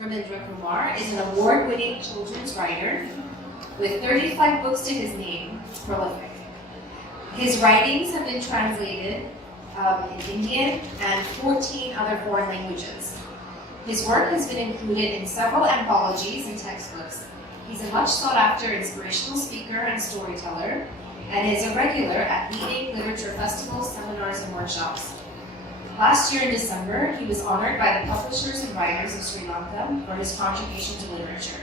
Ramendra Kumar is an award-winning children's writer with 35 books to his name, prolific. His writings have been translated in Indian and 14 other foreign languages. His work has been included in several anthologies and textbooks. He's a much sought-after inspirational speaker and storyteller, and is a regular at leading literature festivals, seminars, and workshops. Last year in December, he was honored by the Publishers and Writers of Sri Lanka for his contribution to literature.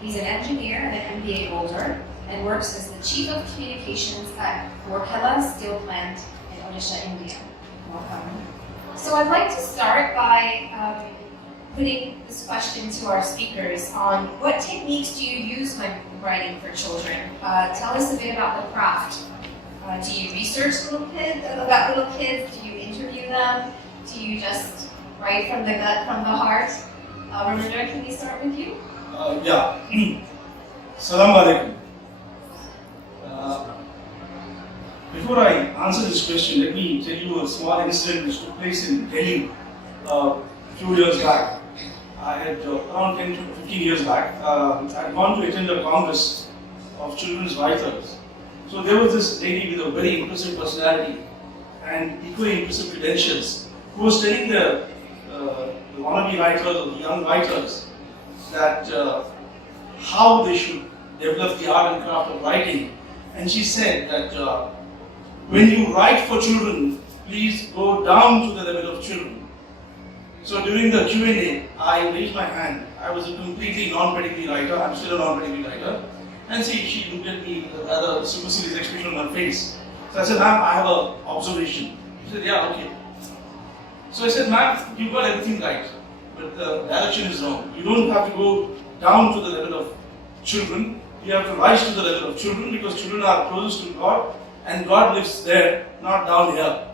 He's an engineer and an MBA holder, and works as the Chief of Communications at Rourkela Steel Plant in Odisha, India. Welcome. So I'd like to start by putting this question to our speakers on what techniques do you use when writing for children? Tell us a bit about the craft. Do you research about little kids? Do you interview them? Do you just write from the gut, from the heart? Ramendra, can we start with you? Yeah. Salam alaikum. Before I answer this question, let me tell you a small incident which took place in Delhi a few years back. I had around 10 to 15 years back, I had gone to attend a congress of children's writers. So there was this lady with a very impressive personality and equally impressive credentials who was telling the wannabe writers or the young writers that how they should develop the art and craft of writing. And she said that when you write for children, please go down to the level of children. So during the Q&A, I raised my hand. I was a completely non-pedigree writer. I'm still a non-pedigree writer. And she looked at me with a rather supercilious expression on her face. So I said, ma'am, I have an observation. She said, yeah, okay. So I said, ma'am, you got everything right, but the direction is wrong. You don't have to go down to the level of children. You have to rise to the level of children, because children are closest to God, and God lives there, not down here.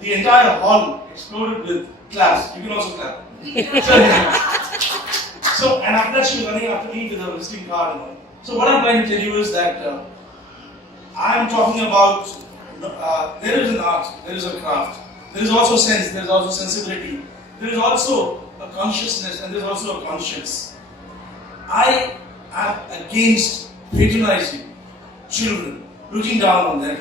The entire hall exploded with claps. You can also clap. So, and after that, she was running after me with her visiting card and all. So what I'm trying to tell you is that I'm talking about there is an art, there is a craft, there is also sense, there is also sensibility, there is also a consciousness, and there is also a conscience. I am against patronizing children, looking down on them.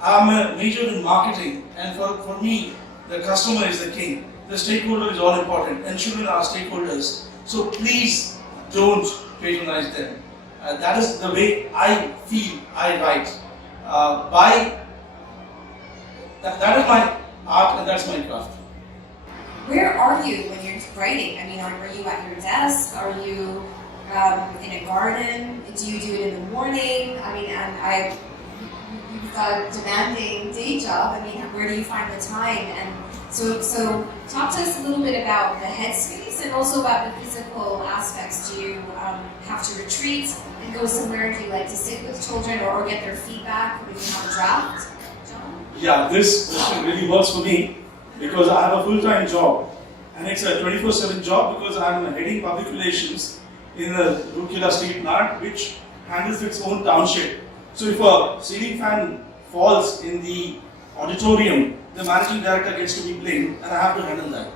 I'm a major in marketing, and for me, the customer is the king. The stakeholder is all important, and children are stakeholders. So please don't patronize them. That is the way I feel I write. That is my art, and that's my craft. Where are you when you're writing? I mean, are you at your desk? Are you in a garden? Do you do it in the morning? I mean, and you've got a demanding day job. I mean, where do you find the time? And so talk to us a little bit about the headspace and also about the physical aspects. Do you have to retreat and go somewhere? Do you like to sit with children or get their feedback when you have a draft? John? Yeah, this question really works for me because I have a full-time job, and it's a 24/7 job because I'm heading public relations in the Rourkela Steel Plant, which handles its own township. So if a ceiling fan falls in the auditorium, the managing director gets to be blamed, and I have to handle that.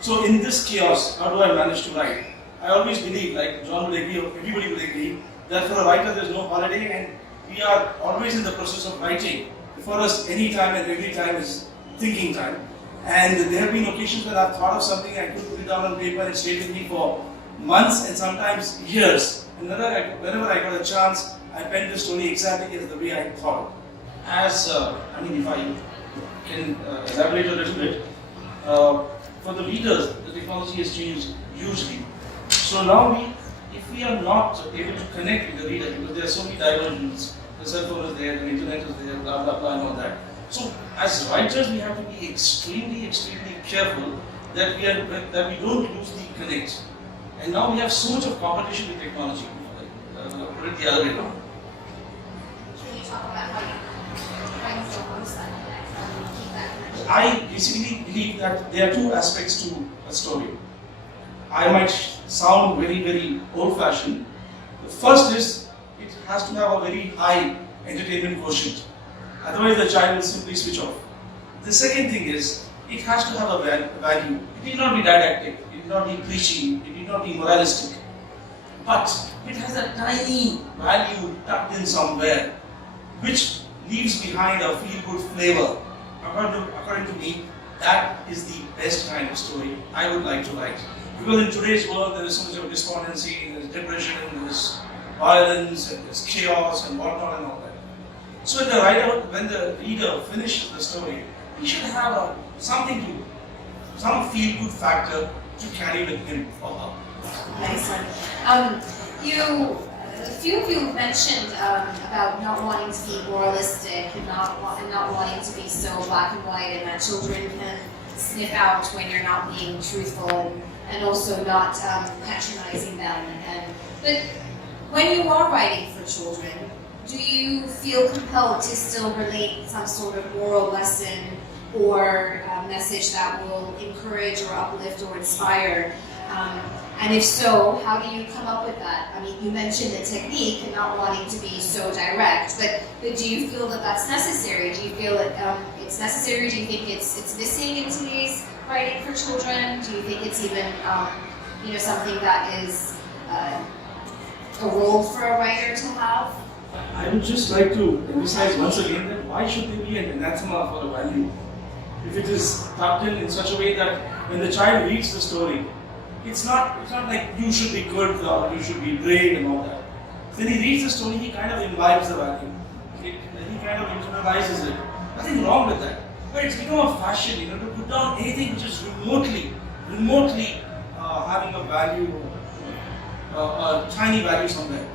So in this chaos, how do I manage to write? I always believe, like John will agree, or everybody will agree, that for a writer there is no holiday, and we are always in the process of writing. For us, any time and every time is thinking time. And there have been occasions when I've thought of something, I could put it down on paper and stay with me for months and sometimes years. And whenever I got a chance, I penned the story exactly as the way I thought. If I can elaborate a little bit, for the readers, the technology has changed hugely. So now if we are not able to connect with the reader, because there are so many diversions, the cell phone is there, the internet is there, blah blah blah and all that. So as writers, we have to be extremely careful that we don't lose the connect. And now we have so much of competition with technology. Put it the other way around. Can you talk about how you try to focus on that? I basically believe that there are two aspects to a story. I might sound very old-fashioned. The first is it has to have a very high entertainment quotient. Otherwise, the child will simply switch off. The second thing is it has to have a value. It need not be didactic. It need not be preachy. It need need not be moralistic, but it has a tiny value tucked in somewhere, which leaves behind a feel-good flavor. According to me, that is the best kind of story I would like to write. Because in today's world, there is so much of despondency, there is depression, there is violence, and there is chaos and whatnot and all that. So when the reader finishes the story, he should have some feel-good factor to carry with him or her. Nice one. A few of you mentioned about not wanting to be moralistic and not wanting to be so black and white, and that children can sniff out when you're not being truthful, and also not patronizing them. But when you are writing for children, do you feel compelled to still relate some sort of moral lesson or message that will encourage or uplift or inspire? And if so, how do you come up with that? I mean, you mentioned the technique and not wanting to be so direct, but do you feel that that's necessary? Do you feel it's necessary? Do you think it's missing in today's writing for children? Do you think it's even something that is a role for a writer to have? I would just like to emphasize once again that why should there be an anathema for a value? If it is tucked in such a way that when the child reads the story, it's not like you should be good or you should be brave and all that. When he reads the story, he kind of imbibes the value. He kind of internalizes it. Nothing wrong with that. But it's become a fashion, to put down anything which is remotely having a value, a tiny value somewhere.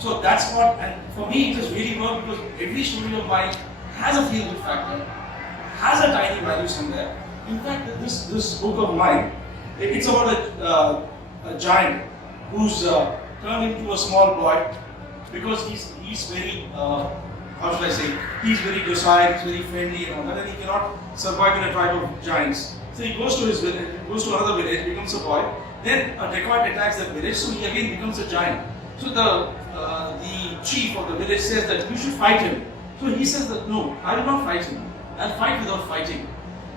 So that's what, and for me it has really worked because every story of mine has a feel-good factor, has a tiny value somewhere. In fact, this book of mine, it's about a giant who's turned into a small boy because he's very, he's very docile, he's very friendly and all that, and he cannot survive in a tribe of giants. So he goes to his village, goes to another village, becomes a boy, then a dacoit attacks that village, so he again becomes a giant. So the chief of the village says that you should fight him. So he says that no, I will not fight him. I'll fight without fighting.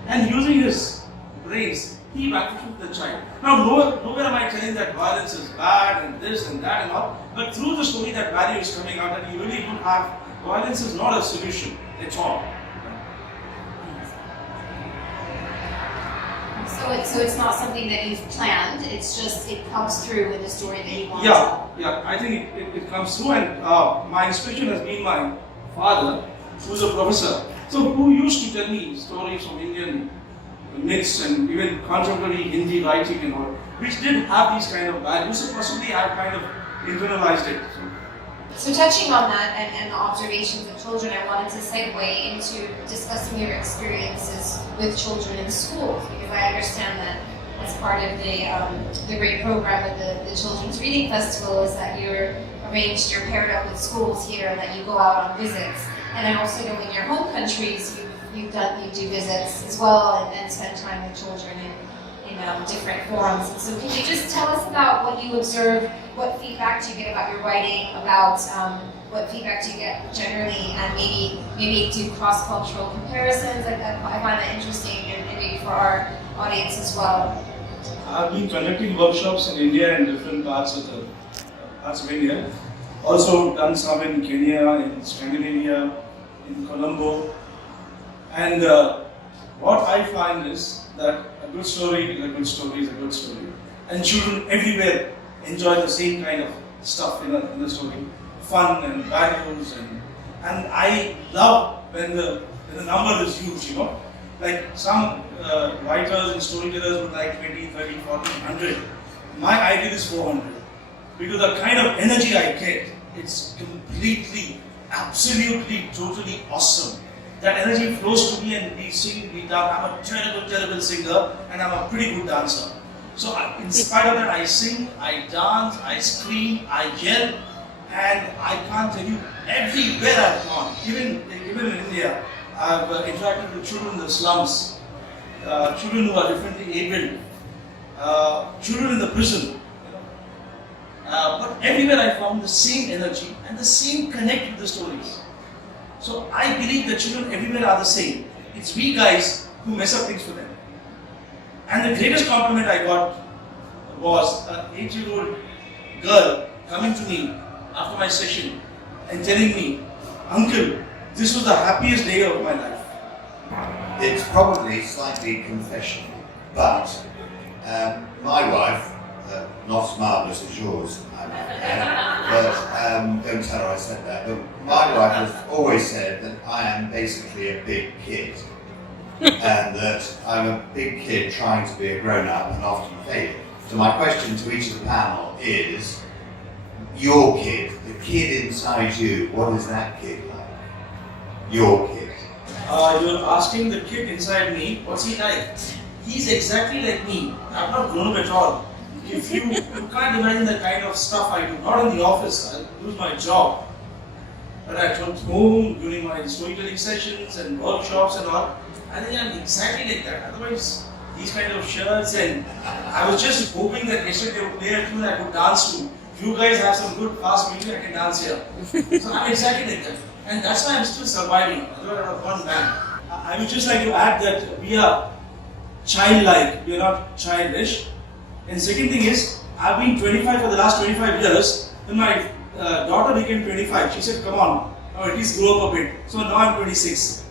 And using his brains, he battles with the child. Now, nowhere am I telling that violence is bad and this and that and all, but through the story that value is coming out and you really don't have, violence is not a solution at all. So it's not something that you've planned, it's just, it comes through in the story that you want to tell. Yeah, I think it comes through, and my inspiration has been my father, who's a professor, so who used to tell me stories of Indian myths and even contemporary Hindi writing and all, which did have these kind of values, so possibly I've kind of internalized it. So touching on that and the observations of children, I wanted to segue into discussing your experiences with children in schools, because I understand that as part of the great program with the Children's Reading Festival is that you're paired up with schools here and that you go out on visits. And I also know in your home countries you do visits as well and spend time with children in different forums. And so can you just tell us about what you observe, what feedback do you get about your writing, about what feedback do you get generally, and maybe do cross-cultural comparisons? I find that interesting and maybe for our audience as well. I've been conducting workshops in India and different parts of India. Also done some in Kenya, in Scandinavia, in Colombo. And what I find is that a good story is a good story is a good story. And children everywhere enjoy the same kind of stuff in the story. Fun and values and I love when the number is huge, Like some writers and storytellers would like 20, 30, 40, 100. My ideal is 400. Because the kind of energy I get, it's completely, absolutely, totally awesome. That energy flows to me and we sing, we dance. I'm a terrible, terrible singer and I'm a pretty good dancer. So in spite of that, I sing, I dance, I scream, I yell, and I can't tell you everywhere I've gone, even in India, I've interacted with children in the slums, children who are differently abled, children in the prison. But everywhere I found the same energy and the same connect with the stories. So I believe that children everywhere are the same. It's we guys who mess up things for them. And the greatest compliment I got was an 8-year-old girl coming to me after my session and telling me, "Uncle, this was the happiest day of my life." It's probably slightly confessional, but my wife, not as marvellous as yours, I might add, but don't tell her I said that, but my wife has always said that I am basically a big kid, and that I'm a big kid trying to be a grown-up and often failing. So my question to each of the panel is, your kid, the kid inside you, what is that kid like? Your kid. You're asking the kid inside me, what's he like? He's exactly like me. I've not grown up at all. If you can't imagine the kind of stuff I do, not in the office, I lose my job. But at home, during my storytelling sessions and workshops and all, I think I'm exactly like that. Otherwise, these kind of shirts, and I was just hoping that yesterday they would play a tune I could dance to. If you guys have some good fast music, I can dance here. So I'm exactly like that. And that's why I'm still surviving. Otherwise, I'm one man. I would just like to add that we are childlike, we are not childish. And second thing is, I've been 25 for the last 25 years. When my daughter became 25, she said, "Come on, now at least grow up a bit." So now I'm 26.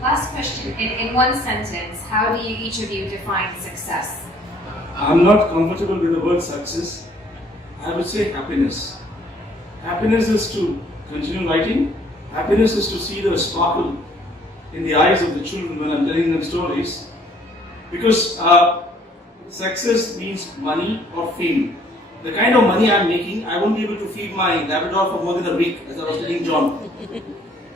Last question. In one sentence, how do you each of you define success? I'm not comfortable with the word success. I would say happiness. Happiness is to continue writing. Happiness is to see the sparkle in the eyes of the children when I'm telling them stories. Because success means money or fame. The kind of money I'm making, I won't be able to feed my Labrador for more than a week, as I was telling John.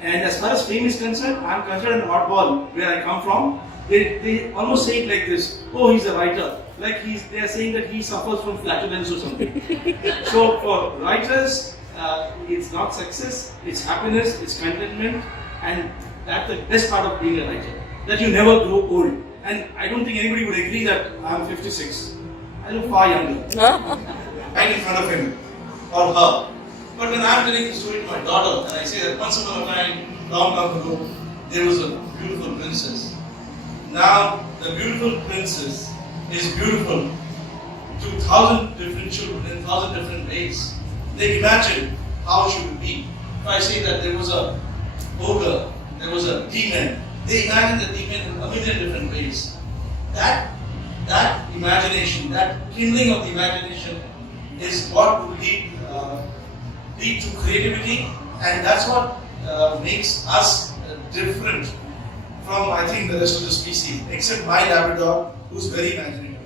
And as far as fame is concerned, I'm considered an oddball where I come from. They almost say it like this: "Oh, he's a writer." Like they are saying that he suffers from flatulence or something. So for writers, it's not success, it's happiness, it's contentment, and that's the best part of being a writer. That you never grow old. And I don't think anybody would agree that I'm 56. I look far younger. Right in front of him or her. But when I'm telling the story to my daughter, and I say that once upon a time, long ago, there was a beautiful princess. Now, the beautiful princess is beautiful to 1,000 different children in 1,000 different ways. They imagine how she would be. If I say that there was a ogre, there was a demon, they imagine the demon in a million different ways. That imagination, that kindling of the imagination is what would lead to creativity, and that's what makes us different from, I think, the rest of the species, except my Labrador, who's very imaginative.